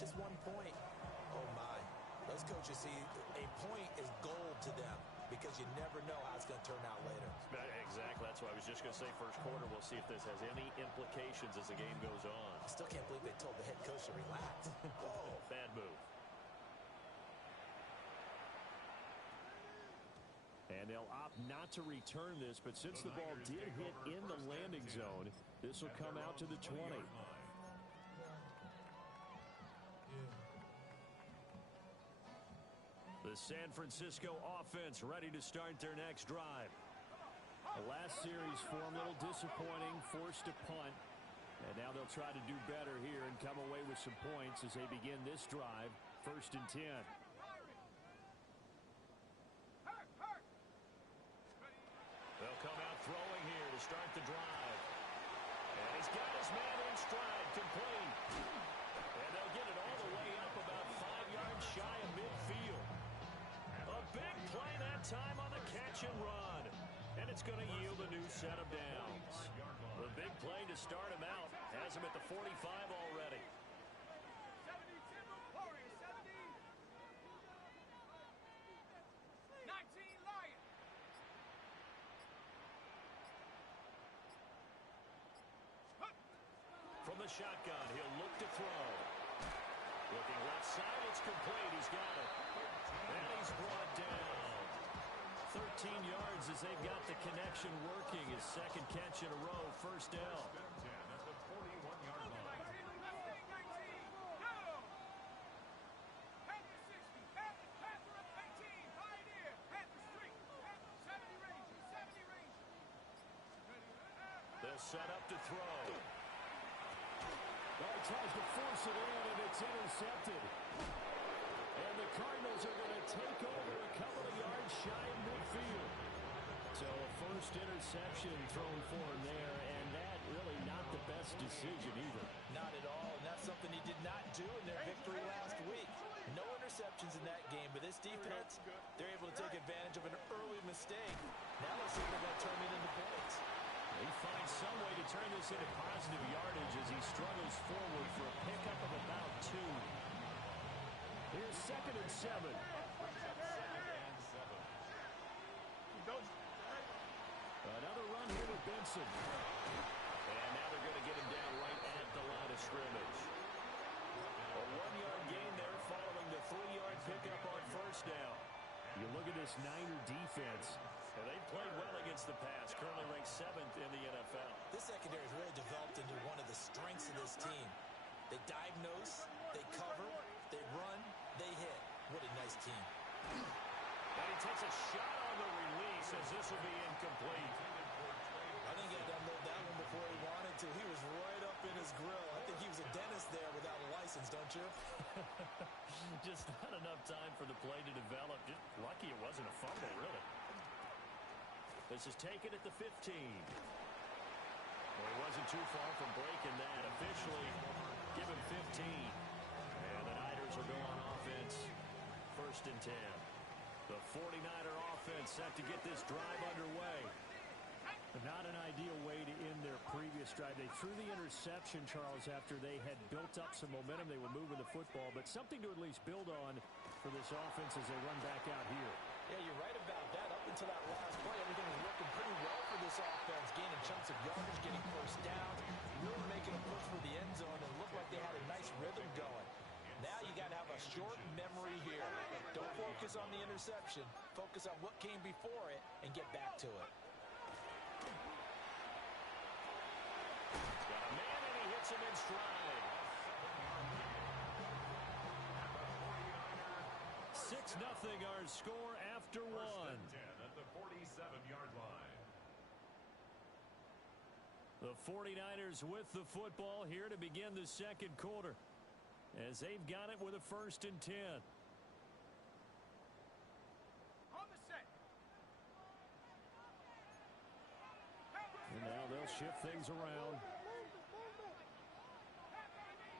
it's just 1 point. Oh, my. Those coaches see a point is gold to them because you never know how it's going to turn out later. Exactly. That's what I was just going to say. First quarter, we'll see if this has any implications as the game goes on. I still can't believe they told the head coach to relax. Whoa. Bad move. And they'll opt not to return this, but since the ball did hit in the landing zone, this will come out to the 20. The San Francisco offense ready to start their next drive. The last series for them, a little disappointing, forced to punt. And now they'll try to do better here and come away with some points as they begin this drive, 1st and 10. They'll come out throwing here to start the drive. And he's got his man in stride, complete. And they'll get it all the way up about 5 yards shy of midfield. A big play that time on the catch and run. And it's going to yield a new set of downs. The big play to start him out has him at the 45 already. 19 Lions. From the shotgun, he'll look to throw. Looking left side, it's complete. He's got it. And he's brought down. 13 yards as they've got the connection working. His second catch in a row, first down. At the 41-yard line. They'll set up to throw. Well, he tries to force it in, and it's intercepted. And the Cardinals are going to take over a couple of yards shy of midfield. So a first interception thrown for him there, and that really not the best decision either. Not at all, and that's something he did not do in their victory last week. No interceptions in that game, but this defense, they're able to take advantage of an early mistake. Now let's see if they're going to turn it into points. He finds some way to turn this into positive yardage as he struggles forward for a pickup of about 2. Here's 2nd and 7. Another run here with Benson. And now they're going to get him down right at the line of scrimmage. A 1-yard gain there following the 3-yard pickup on first down. You look at this Niner defense. And they've played well against the pass, currently ranked 7th in the NFL. This secondary has really developed into one of the strengths of this team. They diagnose, they cover, they run, they hit. What a nice team. And he takes a shot on the release as this will be incomplete. I think he had to unload that one before he wanted to. He was right up in his grill. I think he was a dentist there without a license, don't you? Just not enough time for the play to develop. Just lucky it wasn't a fumble, really. This is taken at the 15. Well, he wasn't too far from breaking that. Officially, give him 15. And the Niners will go on offense. 1st and 10. The 49er offense set to get this drive underway. But not an ideal way to end their previous drive. They threw the interception, Charles, after they had built up some momentum. They were moving the football, but something to at least build on for this offense as they run back out here. Yeah, you're right about that. Up until that last play, everything was working pretty well for this offense. Gaining chunks of yardage, getting first downs, really making a push for the end zone, and looked like they had a nice rhythm going. Now you got to have a short memory here. Don't focus on the interception. Focus on what came before it and get back to it. Got a man, and he hits him in stride. 6-0 our score after 1. At the 47-yard line. The 49ers with the football here to begin the second quarter, as they've got it with a 1st and 10. On the set. And now they'll shift things around.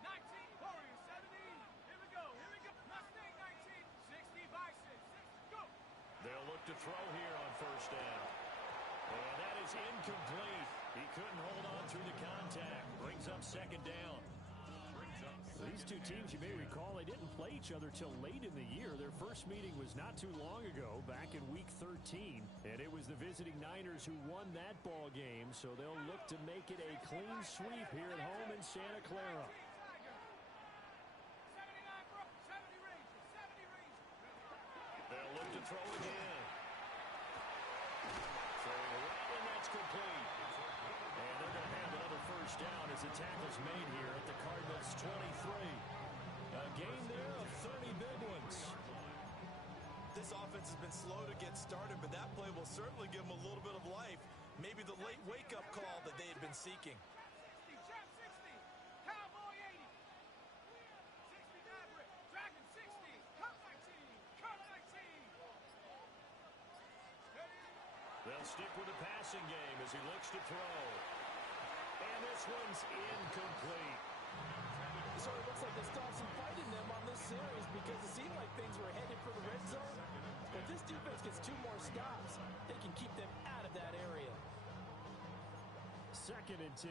19 Warriors, 17. Here we go. Mustang 19. 60 Bison. Go. They'll look to throw here on first down. And that is incomplete. He couldn't hold on through the contact. Brings up 2nd down. These two teams, you may recall, play each other till late in the year. Their first meeting was not too long ago, back in Week 13. And it was the visiting Niners who won that ball game, so they'll look to make it a clean sweep here at home in Santa Clara. They'll look to throw again. Throwing right, and that's complete. And they're going to have another first down as the tackle's made here at the Cardinals' 23. A game there of 30 big ones. This offense has been slow to get started, but that play will certainly give them a little bit of life. Maybe the late wake-up call that they had been seeking. They'll stick with the passing game as he looks to throw. And this one's incomplete. So it looks like they stopped some fight in them on this series because it seemed like things were headed for the red zone. If this defense gets 2 more stops, they can keep them out of that area. 2nd and 10.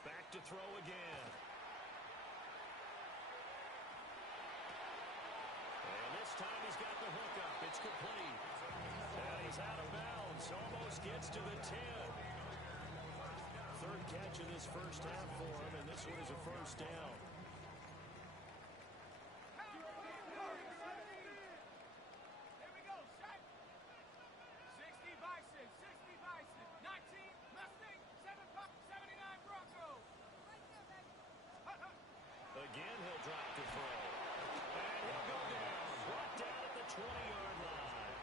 Back to throw again. And this time he's got the hook up. It's complete. And he's out of bounds. Almost gets to the 10. 3rd catch of this first half for him, and this one is a first down. Again, he'll drop to throw. And he'll go down. Brought down at the 20-yard line.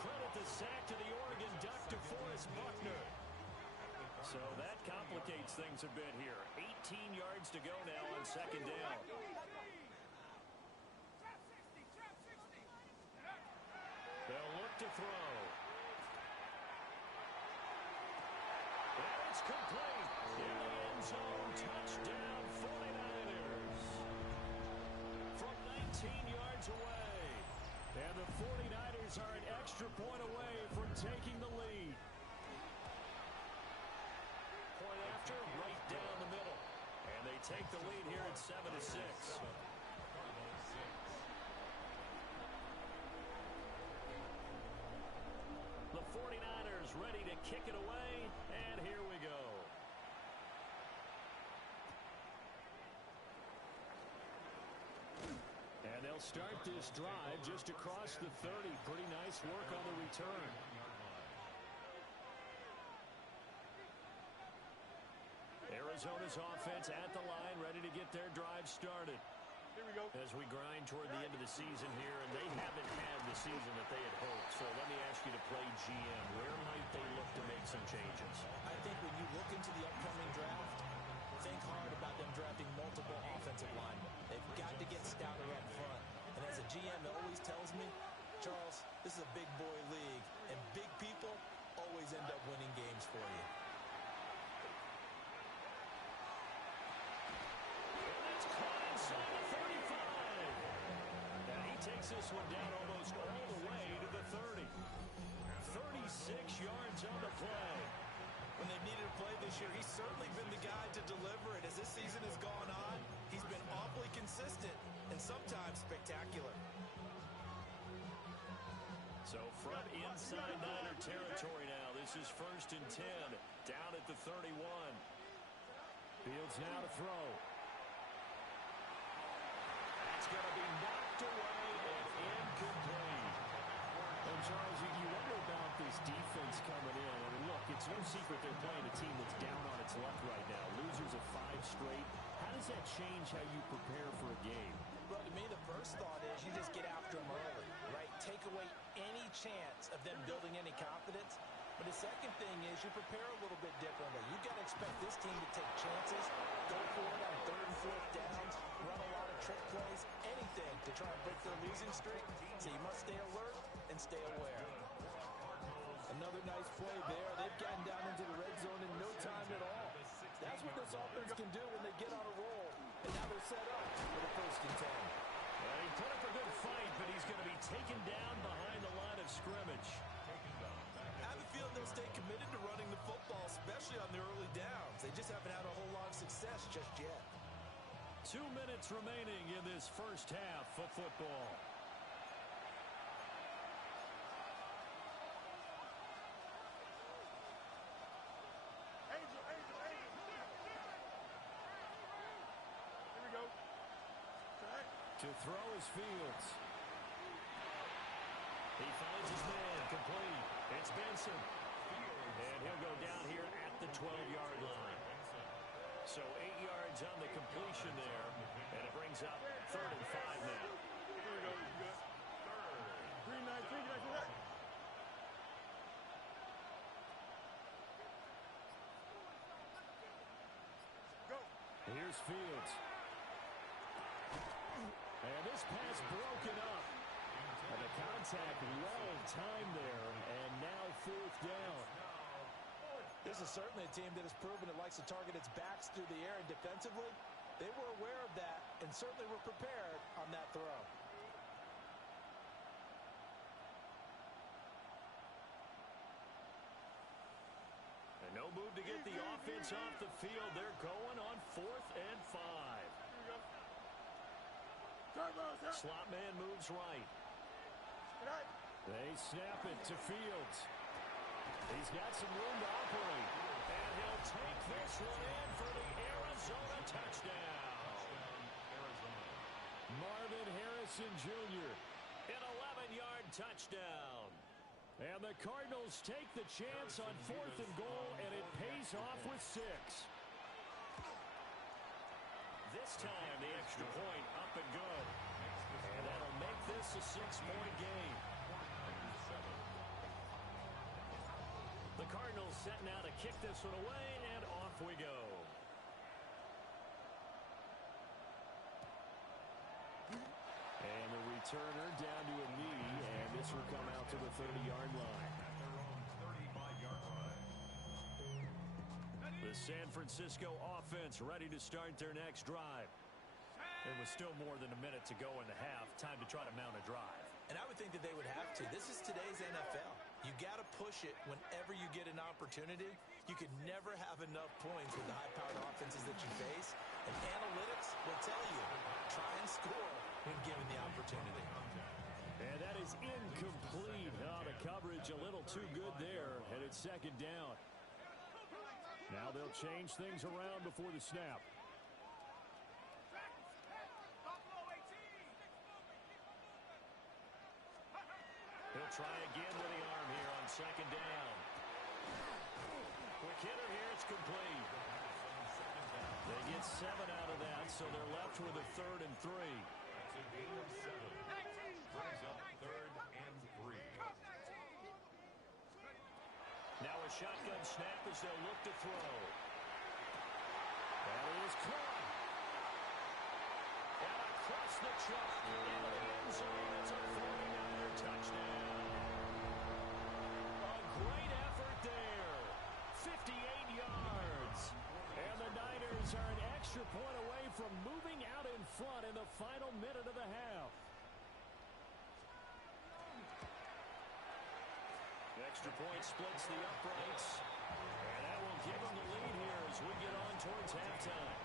Credit the sack to the Oregon Duck, DeForest Buckner. So that complicates things a bit here. 18 yards to go now on 2nd down. They'll look to throw. And it's complete. In the end zone, touchdown 49ers. From 19 yards away. And the 49ers are an extra point away from taking the lead. Point after, right down the middle. And they take the lead here at 7-6. The 49ers ready to kick it away, and here we go. And they'll start this drive just across the 30. Pretty nice work on the return. Arizona's offense at the line, ready to get their drive started. Here we go. As we grind toward the end of the season here, and they haven't had the season that they had hoped. So let me ask you to play GM. Where might they look to make some changes? I think when you look into the upcoming draft, think hard about them drafting multiple offensive linemen. They've got to get stouter up front. And as a GM always tells me, Charles, this is a big boy league, and big people always end up winning games for you. Takes this one down almost all the way to the 30. 36 yards on the play. When they've needed a play this year, he's certainly been the guy to deliver it. As this season has gone on, he's been awfully consistent and sometimes spectacular. So from inside Niner territory now, this is 1st and 10, down at the 31. Fields now to throw. That's going to be knocked away. Incomplete. And Charles, you wonder about this defense coming in. I mean, look, it's no secret they're playing a team that's down on its luck right now. Losers of 5 straight. How does that change how you prepare for a game? Well, to me, the first thought is you just get after them early, right? Take away any chance of them building any confidence. But the second thing is you prepare a little bit differently. You've got to expect this team to take chances, go for it on 3rd and 4th downs, run a lot of trick plays, anything to try and break their losing streak. So you must stay alert and stay aware. Another nice play. play there. They've gotten down into the red zone in no time at all. That's what this offense can do when they get on a roll. And now they're set up for the 1st and 10. Well, he put up a good fight, but he's going to be taken down behind the line of scrimmage. I have a feeling they'll stay committed to running the football, especially on the early downs. They just haven't had a whole lot of success just yet. 2 minutes remaining in this first half of football. Angel. Here we go. To throw is Fields. He finds his man, complete. It's Benson. And he'll go down here at the 12-yard line. So 8 yards on the completion there. And it brings up 3rd and 5 now. Here we go. Good. 3-19. Go. Here's Fields. And this pass broken up. And the contact well timed there. And now 4th down. This is certainly a team that has proven it likes to target its backs through the air, and defensively, they were aware of that and certainly were prepared on that throw. And no move to get the offense off the field. They're going on 4th and 5. Slot man moves right. They snap it to Fields. He's got some room to operate. And he'll take this one in for the Arizona touchdown. Marvin Harrison Jr. An 11-yard touchdown. And the Cardinals take the chance on 4th and goal, and it pays off with 6. This time, the extra point up and good. And that'll make this a 6-point game. The Cardinals set now to kick this one away, and off we go. And the returner down to a knee, and this will come out to the 30-yard line. The San Francisco offense ready to start their next drive. There was still more than a minute to go in the half. Time to try to mount a drive. And I would think that they would have to. This is today's NFL. You got to push it whenever you get an opportunity. You could never have enough points with the high-powered offenses that you face. And analytics will tell you, try and score when given the opportunity. And that is incomplete. Oh, the coverage a little too good there. And it's 2nd down. Now they'll change things around before the snap. He'll try again with the arm here on 2nd down. Quick hitter here, it's complete. They get 7 out of that, so they're left with a 3rd and 3. Now a shotgun snap as they'll look to throw. That is caught. And across the chalk into the end zone. It's a 49er touchdown. A great effort there. 58 yards. And the Niners are an extra point away from moving out in front in the final minute of the half. The extra point splits the uprights. And that will give them the lead here as we get on towards halftime.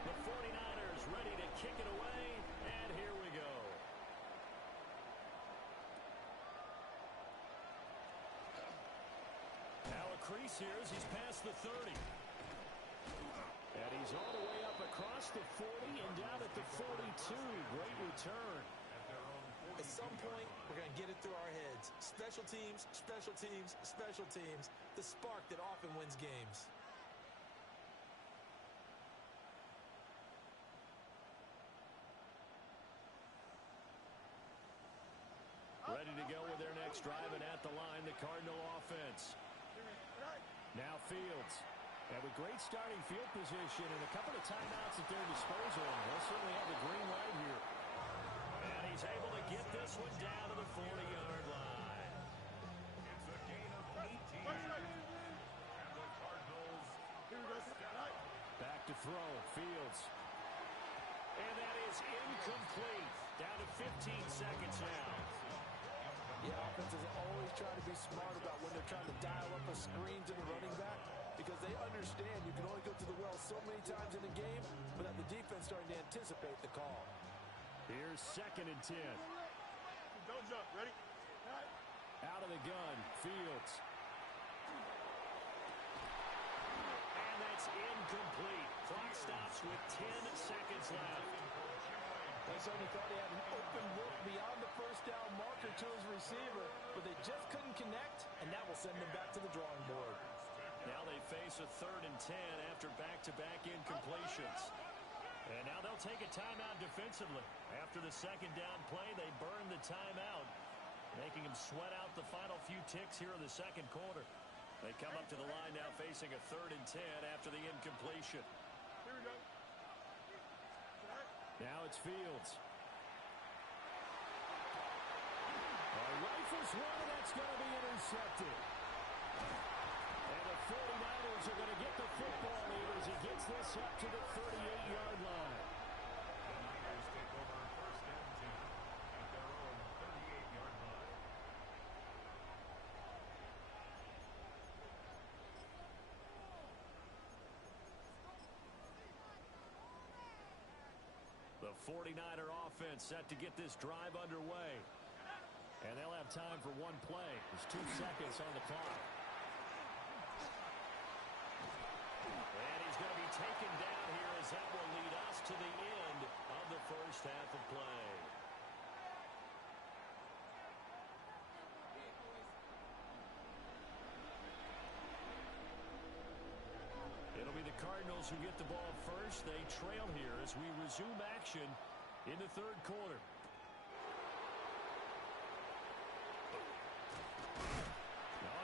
The 49ers ready to kick it away, and here we go. Now a crease here as he's past the 30. And he's all the way up across the 40 and down at the 42. Great return. At some point, we're going to get it through our heads. Special teams, special teams, special teams. The spark that often wins games. Ready to go with their next drive, and at the line, the Cardinal offense. Now Fields. And with great starting field position and a couple of timeouts at their disposal, they'll certainly have the green light here. And he's able to get this one down to the 40. throw. Fields. And that is incomplete. Down to 15 seconds now. Yeah, offenses always try to be smart about when they're trying to dial up a screen to the running back because they understand you can only go to the well so many times in a game, but that the defense starting to anticipate the call. Here's 2nd and 10. Don't jump. Ready? Out of the gun. Fields. And that's incomplete. Clock stops with 10 seconds left. They certainly thought he had an open look beyond the first down marker to his receiver, but they just couldn't connect, and that will send them back to the drawing board. Now they face a 3rd and 10 after back-to-back incompletions. And now they'll take a timeout defensively. After the 2nd down play, they burn the timeout, making them sweat out the final few ticks here in the 2nd quarter. They come up to the line now facing a 3rd and 10 after the incompletion. Here we go. Now it's Fields. Rifles one, and that's going to be intercepted. And the 49ers are going to get the football here as he gets this up to the 38-yard line. The Niners take over 1st and 10 at their own 38-yard line. The 49er offense set to get this drive underway. And they'll have time for one play. There's 2 seconds on the clock. And he's going to be taken down here as that will lead us to the end of the first half of play. It'll be the Cardinals who get the ball first. They trail here as we resume action in the 3rd quarter.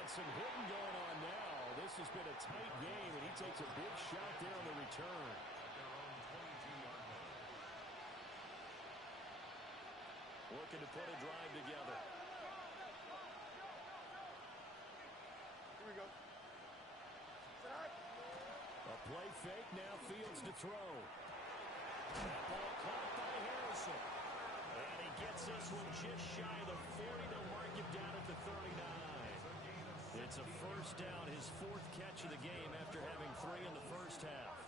Some hitting going on now. This has been a tight game, and he takes a big shot there on the return. At their own 22-yard line. Looking to put a drive together. Here we go. A play fake, now Fields to throw. That ball caught by Harrison. And he gets this one just shy of the 40. They'll mark him down at the 39. It's a 1st down, his 4th catch of the game after having 3 in the first half.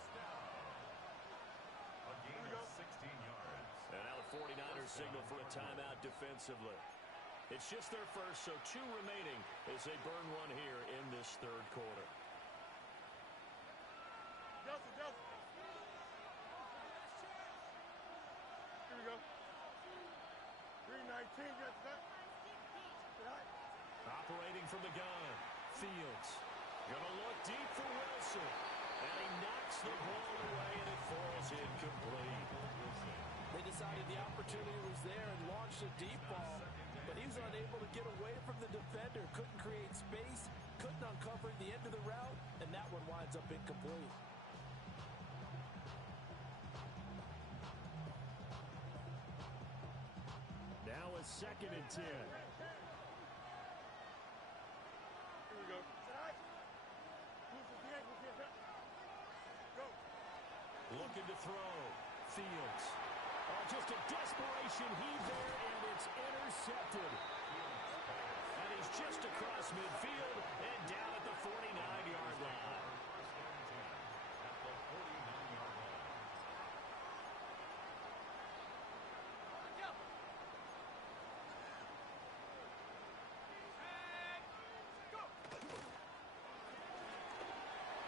A gain of 16 yards. And now the 49ers signal for a timeout defensively. It's just their first, so 2 remaining as they burn one here in this 3rd quarter. Justin. Here we go. 319, Justin. Operating from the gun. Fields. Gonna look deep for Wilson. And he knocks the ball away, and it falls incomplete. They decided the opportunity was there and launched a deep ball, but he was unable to get away from the defender. Couldn't create space, couldn't uncover the end of the route, and that one winds up incomplete. Now a 2nd and 10. Looking to throw. Fields. Oh, just a desperation heave there, and it's intercepted. And he's just across midfield and down at the 49-yard line. At the 49-yard line.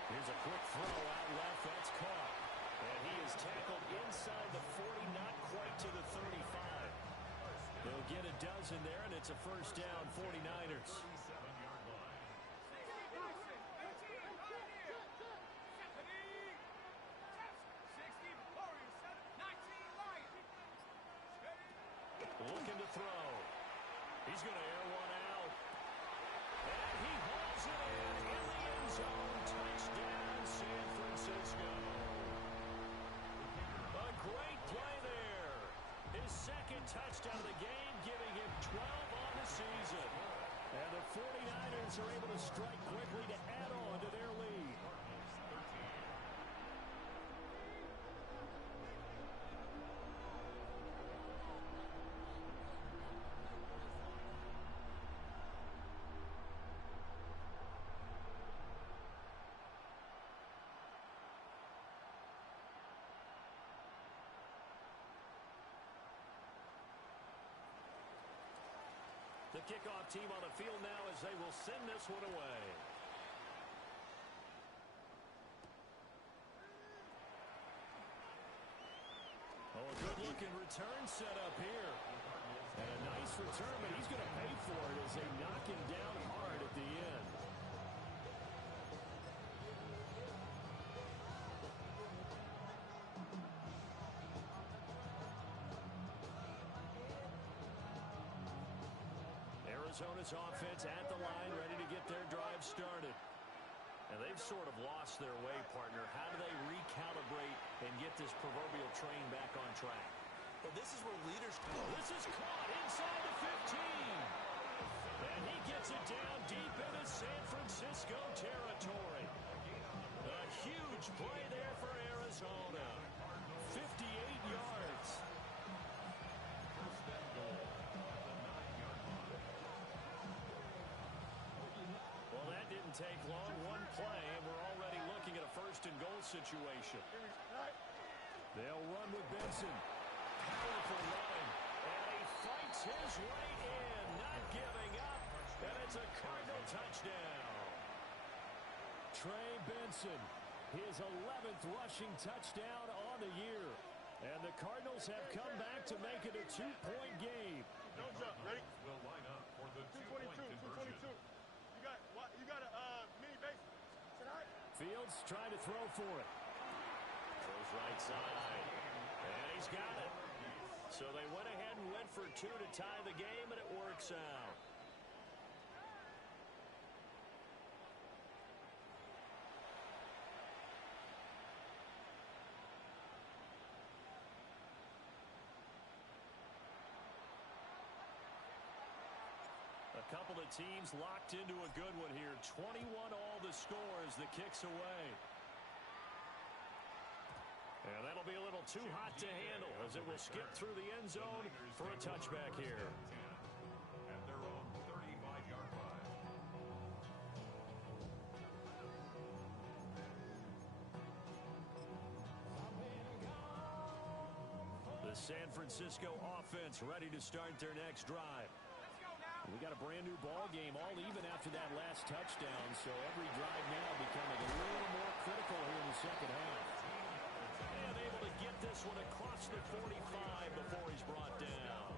Here's a quick throw out left. That's caught. And he is tackled inside the 40, not quite to the 35. They'll get a dozen there, and it's a 1st down, 49ers. 37-yard line. Looking to throw. He's going to air one out. And he hauls it in the end zone. Touchdown, San Francisco. A great play there. His 2nd touchdown of the game, giving him 12 on the season. And the 49ers are able to strike quickly to add on to their lead. The kickoff team on the field now as they will send this one away. Oh, a good-looking return set up here. And a nice return, but he's going to pay for it as they knock him down hard at the end. Arizona's offense at the line, ready to get their drive started. And they've sort of lost their way, partner. How do they recalibrate and get this proverbial train back on track? Well, this is where leaders... This is caught inside the 15. And he gets it down deep into San Francisco territory. A huge play there for Arizona. 58 yards. Well, that didn't take long. One play, and we're already looking at a first-and-goal situation. They'll run with Benson. Powerful run, and he fights his way in, not giving up, and it's a Cardinal touchdown. Trey Benson, his 11th rushing touchdown on the year, and the Cardinals have come back to make it a two-point game. No jump, ready? Will line up for the 222, 222. You got a mini base. Fields trying to throw for it. Throws right side, and he's got it. So they went ahead and went for two to tie the game, and it works out. A couple of teams locked into a good one here. 21 all the score as the kick's away. And that'll be a little too hot to handle as it will skip through the end zone for a touchback here. At their own 35-yard line. The San Francisco offense ready to start their next drive. We got a brand new ball game, all even after that last touchdown, so every drive now becoming a little more critical here in the second half. And able to get this one across the 45 before he's brought down.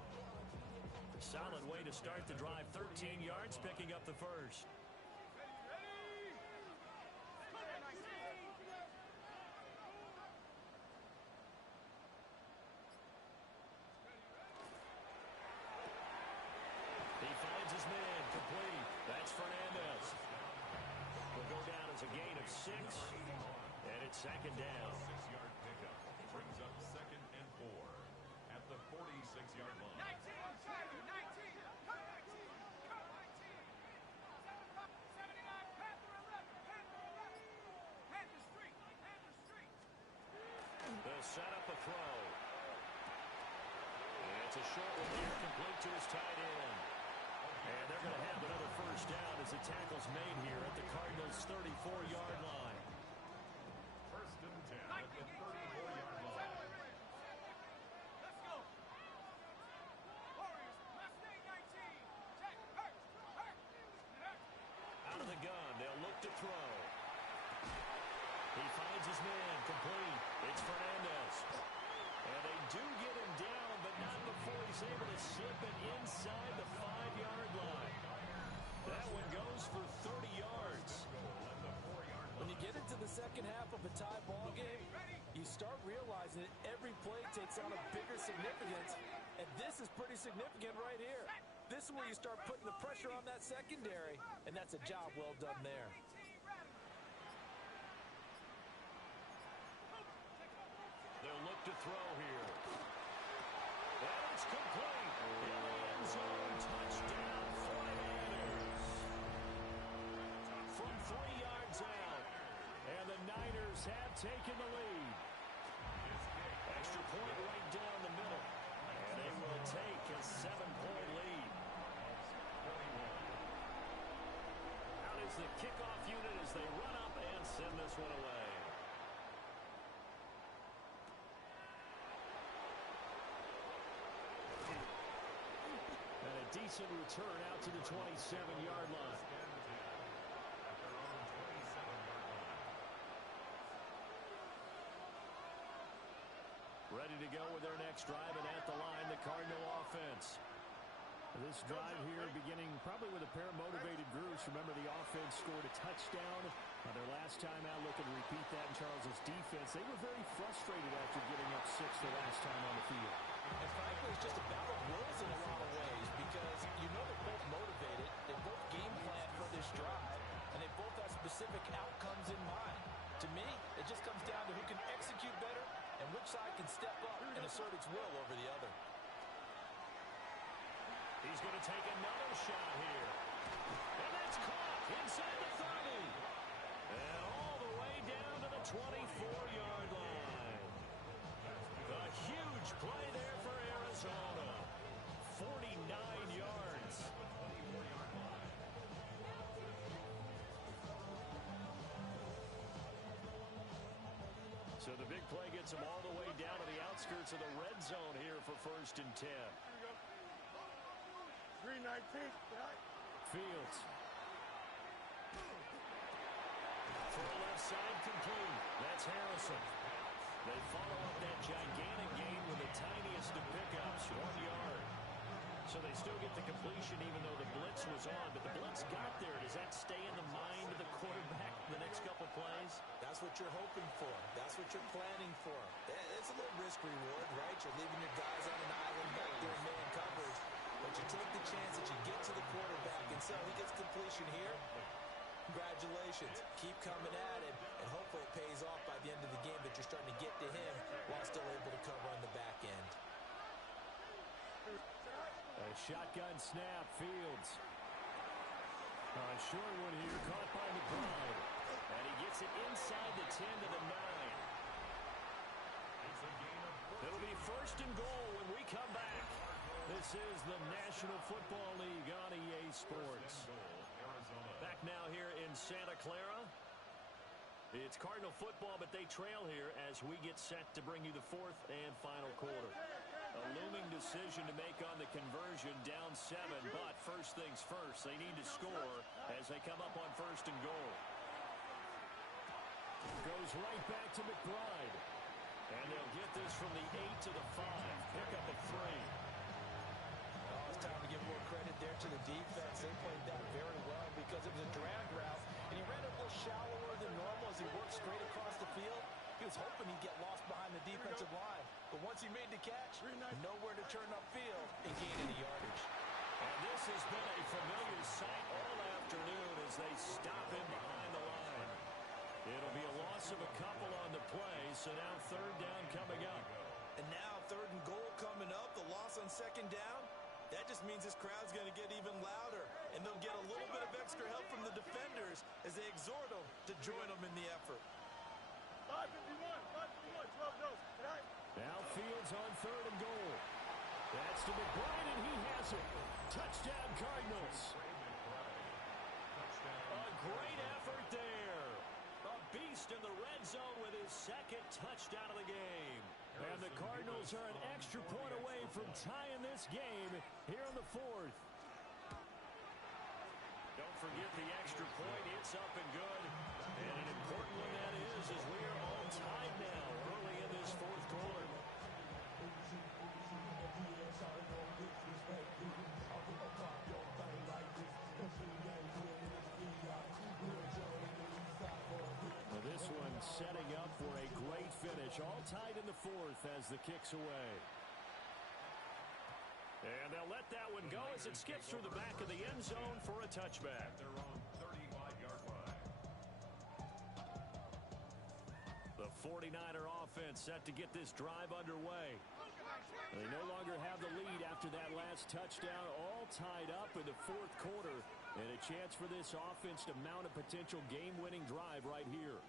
Solid way to start the drive, 13 yards, picking up the first. He finds his man, complete. That's Fernandez. Will go down as a gain of 6, and it's second down. 6-yard pickup brings up 2nd and 4 at the 46-yard line. 19, 19, cut 19, cut 19. 79, Panther 11, Panther 11. Panther Street, Panther Street. They'll set up a throw. And it's a short one here, complete to his tight end. And they're going to have another first down as the tackle's made here at the Cardinals' 34-yard line. 1st and 10 at the 34-yard line. Let's go. Warriors, Mustang 19. Check, hurt, hurt, hurt. Out of the gun, they'll look to throw. He finds his man, complete. It's Fernandez. And they do get him down, but not before he's able to slip it inside the 5-yard line. That one goes for 30 yards. When you get into the second half of a tie ball game, you start realizing that every play takes on a bigger significance, and this is pretty significant right here. This is where you start putting the pressure on that secondary, and that's a job well done there. They'll look to throw here. And it's complete. In the end zone, touchdown, Fernandez. From 3 yards out. And the Niners have taken the lead. Extra point right down the middle. And they will take a 7-point lead. Out is the kickoff unit as they run up and send this one away. decent return out to the 27-yard line. At their own 27-yard line. Ready to go with their next drive, and at the line, the Cardinal offense. This drive here beginning probably with a pair of motivated groups. Remember, the offense scored a touchdown on their last time out. Looking to repeat that in Charles' defense. They were very frustrated after getting up 6 the last time on the field. And frankly, it's just a battle of wills in a lot of ways because you know they're both motivated. They both game plan for this drive, and they both have specific outcomes in mind. To me, it just comes down to who can execute better and which side can step up and assert its will over the other. He's going to take another shot here. And that's caught inside the 30. And all the way down to the 24-yard line. A huge play there for Arizona. 49 yards. So the big play gets him all the way down to the outskirts of the red zone here for 1st and 10. 319. Fields. Throw left side complete. That's Harrison. They follow up that gigantic gain with the tiniest of pickups, 1 yard. So they still get the completion even though the blitz was on. But the blitz got there. Does that stay in the mind of the quarterback the next couple plays? That's what you're hoping for. That's what you're planning for. It's a little risk reward, right? You're leaving your guys on an island back there in man coverage. But you take the chance that you get to the quarterback, and so he gets completion here. Congratulations. Keep coming at him, and hopefully it pays off by the end of the game that you're starting to get to him while still able to cover on the back end. A shotgun snap, Fields. A short one here, caught by McBride. And he gets it inside the 10 to the 9. It'll be 1st and goal when we come back. This is the National Football League on EA Sports. Back now here in Santa Clara. It's Cardinal football, but they trail here as we get set to bring you the 4th and final quarter. A looming decision to make on the conversion, down 7, but first things first, they need to score as they come up on 1st and goal. Goes right back to McBride. And they'll get this from the 8 to the 5. Pick up a 3. It's time to give more credit there to the defense. They played that very well because it was a drag route, and he ran a little shallower than normal as he worked straight across the field. He was hoping he'd get lost behind the defensive line, but once he made the catch, nowhere to turn upfield and gain any yardage. And this has been a familiar sight all afternoon as they stop him behind the line. It'll be a loss of a couple on the play, so now 3rd down coming up. And now 3rd and goal coming up, the loss on 2nd down. That just means this crowd's going to get even louder, and they'll get a little bit of extra help from the defenders as they exhort them to join them in the effort. 551, 12 goes. Now Fields on 3rd and goal. That's to McBride, and he has it. Touchdown, Cardinals. A great effort there. A beast in the red zone with his 2nd touchdown of the game. And the Cardinals are an extra point away from tying this game here in the 4th. Don't forget the extra point. It's up and good. And an important one that is, as we are all tied now early in this 4th quarter. This one setting up for a great finish. All tied in the 4th as the kick's away. And they'll let that one go as it skips through the back of the end zone for a touchback. At their own 35-yard line. The 49er offense set to get this drive underway. They no longer have the lead after that last touchdown, all tied up in the 4th quarter. And a chance for this offense to mount a potential game-winning drive right here.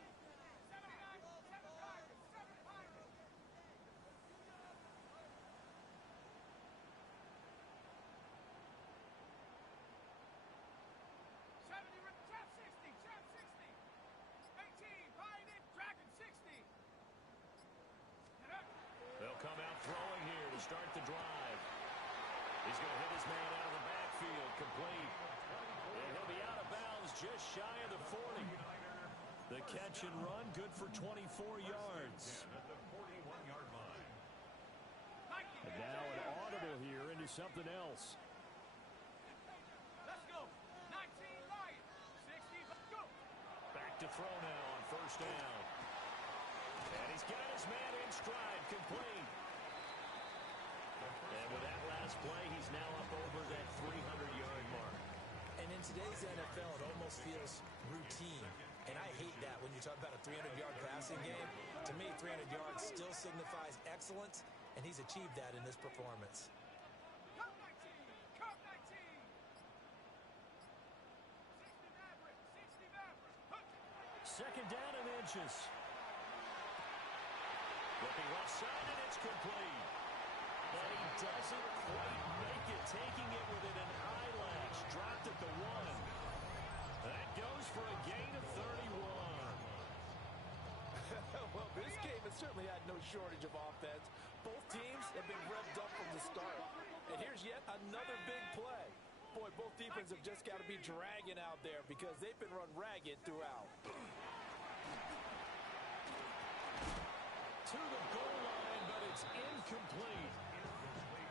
They'll come out throwing here to start the drive. He's going to hit his man out of the back. just shy of the 40. The catch and run, good for 24 yards. At the 41-yard line. And now an audible here into something else. Let's go. 19 Lions. 60. Go. Back to throw now on first down. And he's got his man in stride, complete. And with that last play, he's now up over that 300-yard mark. And in today's NFL, it almost feels routine. And I hate that when you talk about a 300-yard passing game. To me, 300 yards still signifies excellence, and he's achieved that in this performance. Cut 19. Cut 19. 60 Maverick. 60 Maverick. Second down and inches. Looking left side, and it's complete. But he doesn't quite make it, taking it within an eyelash. Dropped at the 1. That goes for a gain of 31. Well, this game has certainly had no shortage of offense. Both teams have been revved up from the start. And here's yet another big play. Boy, both defenses have just got to be dragging out there because they've been run ragged throughout. To the goal line, but it's incomplete.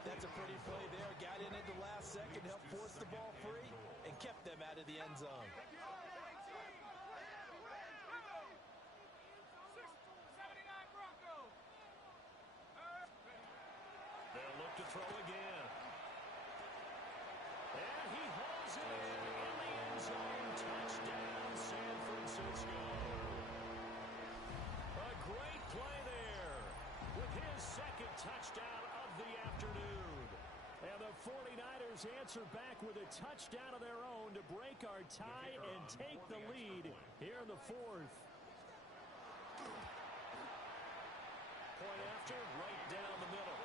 That's a pretty play there. Got in at the last second, helped force the ball free, and kept them out of the end zone. 79 Broncos. They'll look to throw again. And he hauls it in the end zone. Touchdown, San Francisco. A great play there with his second touchdown of the afternoon. And the 49ers answer back with a touchdown of their own to break our tie and take the lead here in the fourth. Point after, right down the middle.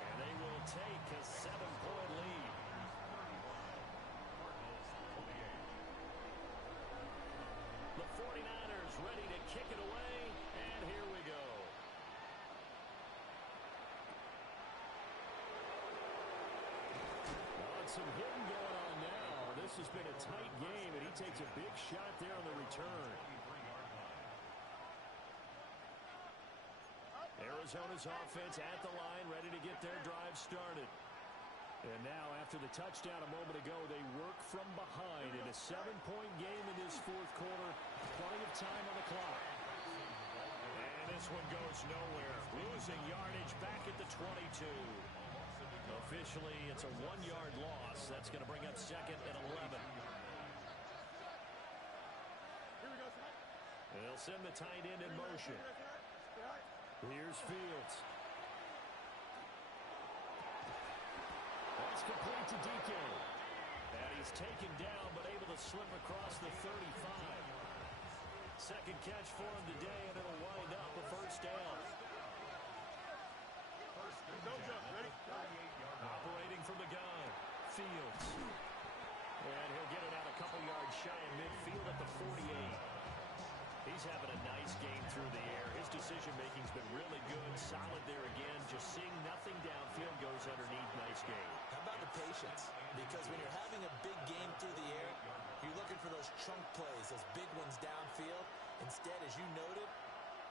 And they will take a 7-point lead. The 49ers ready to kick it away, and here we go. Some hitting going on now. This has been a tight game, and he takes a big shot there on the return. Arizona's offense at the line, ready to get their drive started. And now, after the touchdown a moment ago, they work from behind in a 7-point game in this fourth quarter. Plenty of time on the clock. And this one goes nowhere. Losing yardage back at the 22. Officially, it's a 1-yard loss. That's going to bring up second and 11. They'll send the tight end in motion. Here's Fields. That's complete to DK. And he's taken down, but able to slip across the 35. Second catch for him today, and it'll wind up a first down. Operating from the gun, Fields. And he'll get it out a couple yards shy of midfield at the 48. He's having a nice game through the air. His decision-making's been really good, solid there again. Just seeing nothing downfield goes underneath. Nice game. How about the patience? Because when you're having a big game through the air, you're looking for those chunk plays, those big ones downfield. Instead, as you noted,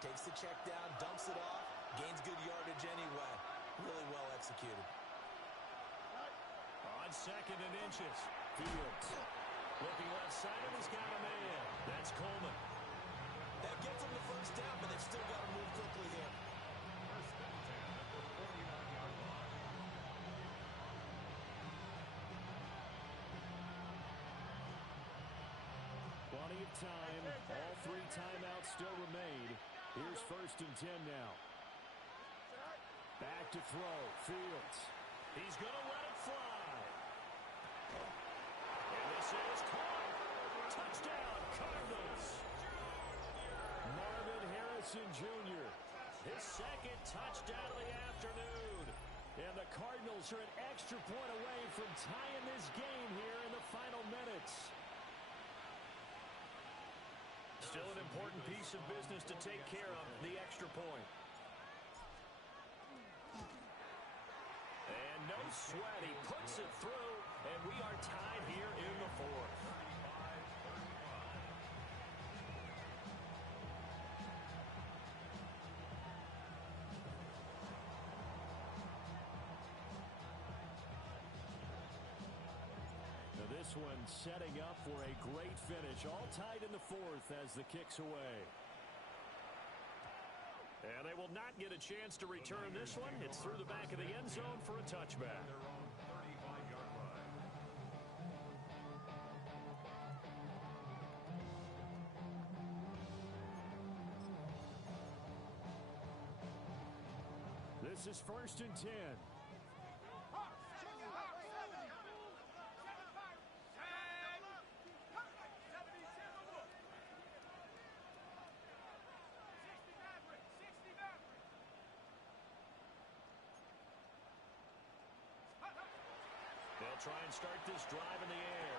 takes the check down, dumps it off, gains good yardage anyway. Really well executed. On second and inches, Fields. Looking left side, and he's got a man. That's Coleman. That gets them the first down, but they've still got to move quickly here. Plenty of time. All 3 timeouts still remain. Here's first and 10 now. Back to throw. Fields. He's going to let it fly. And this is caught. Touchdown, Cardinals. Marvin Harrison Jr. His second touchdown of the afternoon. And the Cardinals are an extra point away from tying this game here in the final minutes. Still an important piece of business to take care of, the extra point. And no sweat, he puts it through, and we are tied here in the fourth. this one, setting up for a great finish. All tied in the fourth as the kick's away. And they will not get a chance to return this one. It's through the back of the end zone for a touchback. Their own 35-yard line. This is 1st and 10. They'll try and start this drive in the air.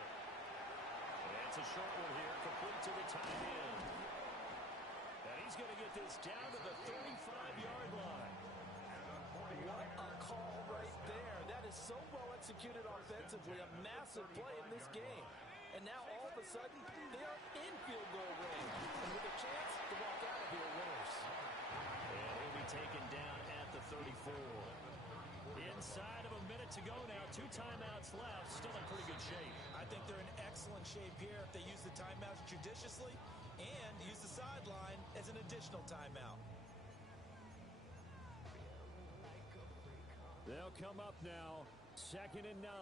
And it's a short one here, complete to the tight end. And he's going to get this down to the 35-yard line. What a call right there. That is so well executed offensively. A massive play in this game. And now all of a sudden, they are in field goal range. And with a chance to walk out of here winners. And he'll be taken down at the 34. Inside of a minute to go now. 2 timeouts left. Still in pretty good shape. I think they're in excellent shape here if they use the timeouts judiciously and use the sideline as an additional timeout. They'll come up now. 2nd and 9.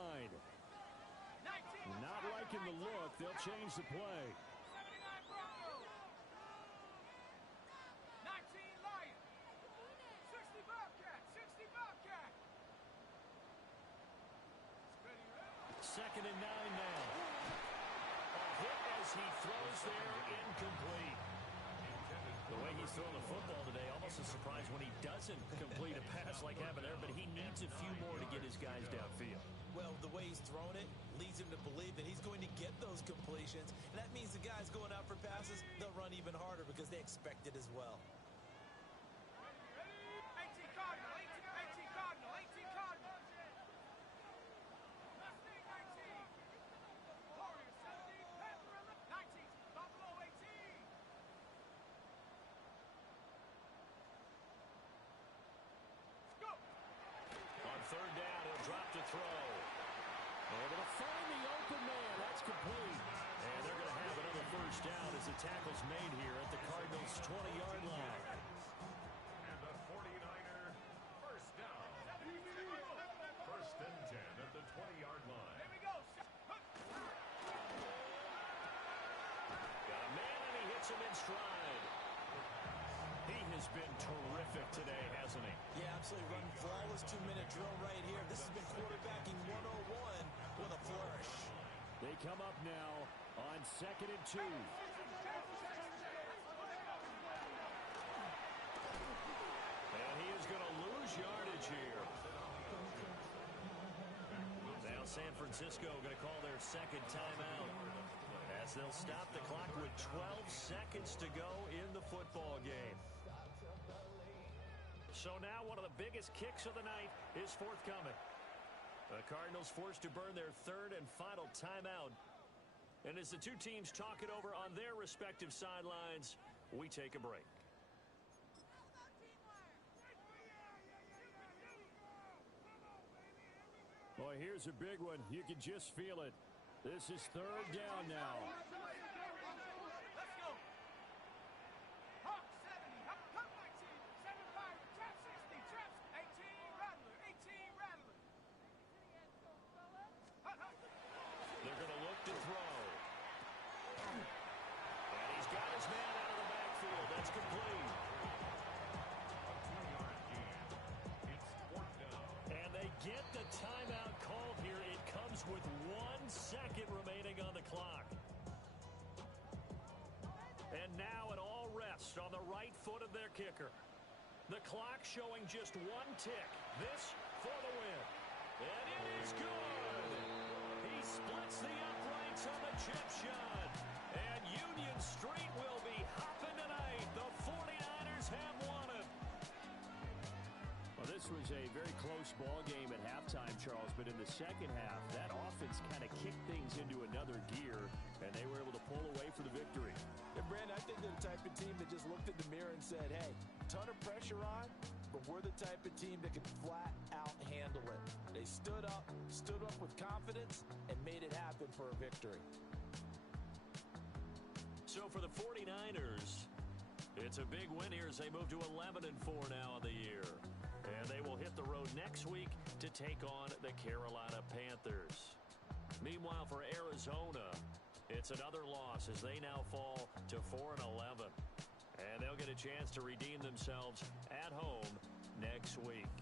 Not liking the look. They'll change the play. 79 Broncos. 19 Lions. 60 Bobcats. 60 Bobcats. 2nd and 9 now. A hit as he throws there, incomplete. The way he's throwing the football today, almost a surprise when he doesn't complete a pass like happened there, but he needs a few more to get his guys downfield. Well, the way he's thrown it leads him to believe that he's going to get those completions. And that means the guys going out for passes, they'll run even harder because they expect it as well. 18 Cardinal. 18 Cardinal. 18 Cardinal. Mustang 19. Warriors 17. Panther 19. Buffalo 18. Go. On 3rd down, he'll drop to throw. Able to find the open man. That's complete. And they're going to have another 1st down as the tackle's made here at the Cardinals' 20-yard line. And the 49er, 1st down. 1st and 10 at the 20-yard line. Here we go. Got a man, and he hits him in stride. He has been terrific today, hasn't he? Yeah, absolutely. Running flawless 2-minute drill right here. This has been quarterbacking 101 with a flourish. They come up now on 2nd and 2. And he is going to lose yardage here. Now San Francisco going to call their 2nd timeout as they'll stop the clock with 12 seconds to go in the football game. So now one of the biggest kicks of the night is forthcoming. The Cardinals forced to burn their 3rd and final timeout. And as the two teams talk it over on their respective sidelines, we take a break. Boy, here's a big one. You can just feel it. This is 3rd down now. Let's go. Hawk 70. Hawk 19. 75. Trap 60. Trap 18. Rattler. 18. Rattler. They're going to look to throw. And he's got his man out of the backfield. That's complete. And they get the timeout called here. It comes with 1 second remaining on the clock. And now it all rests on the right foot of their kicker. The clock showing just 1 tick. This for the win. And it is good. He splits the uprights on the chip shot. And Union Street will be hopping tonight. The 49ers have won it. Well, this was a very close ball game at halftime, Charles, but in the second half, that offense kind of kicked things into another gear, and they were able to pull away for the victory. And Brandon, I think they're the type of team that just looked in the mirror and said, hey, ton of pressure on, but we're the type of team that can flat out handle it. They stood up with confidence, and made it happen for a victory. So for the 49ers, it's a big win here as they move to 11-4 now in the year. And they will hit the road next week to take on the Carolina Panthers. Meanwhile, for Arizona, it's another loss as they now fall to 4-11. And they'll get a chance to redeem themselves at home next week.